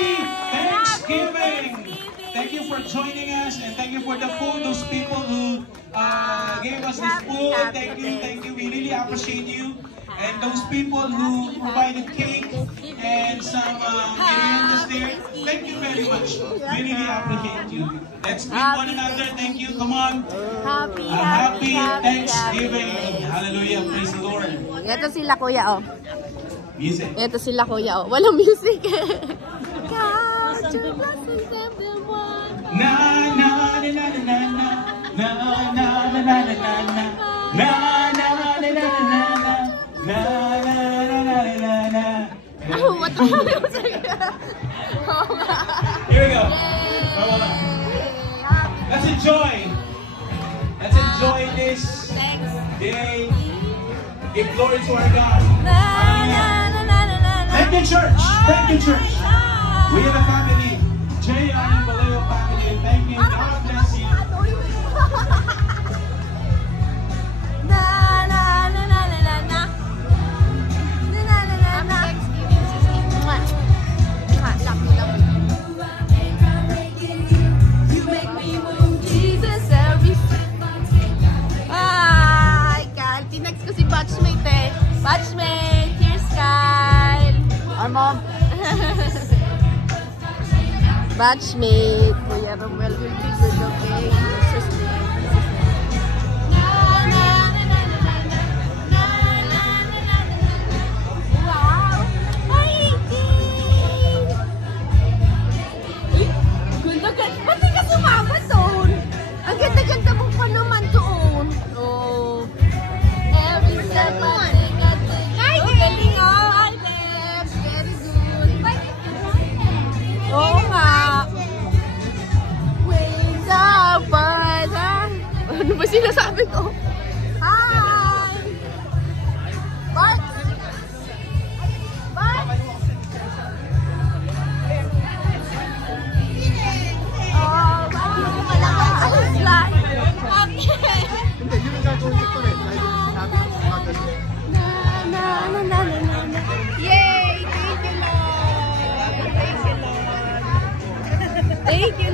Happy Thanksgiving! Thank you for joining us and thank you for the food. Those people who gave us this food, thank you. We really appreciate you. And those people who provided cake and some meriendas there, thank you very much. We really appreciate you. Let's greet one another. Thank you. Come on. Happy Thanksgiving. Hallelujah. Praise the Lord. Ito sila kuya, oh. Music. Ito sila kuya, oh. Walang music. God, your blessings everyone. Na na na na na na na na na na na na na na na na na na. Na na na na na na. Oh, what the music? Here we go. Let's enjoy. Let's enjoy this day. Give glory to our God. Thank you, church. Thank you, church. We are the family. Jay and Vallejo family. Thank you. God bless you. Batchmate, here's Kyle. Our mom. Batchmate. Kuya Romel will be good, okay? Jesus name. Wow! Hi, King! Uy! Ganda-ganda. Ba't di ka sumama doon? Ang ganda-ganda mo pa naman doon. Oh. Every step I take. Oo nga. Wings up, ano ba sinasabi ko? Hi! Bart! Bart! Oh, ano slide? Hindi, yun ang gagawin ko rin. Ay, sinabi ko sa mga ganun. Yay! Thank you, Lord! Thank you, Lord! Thank you!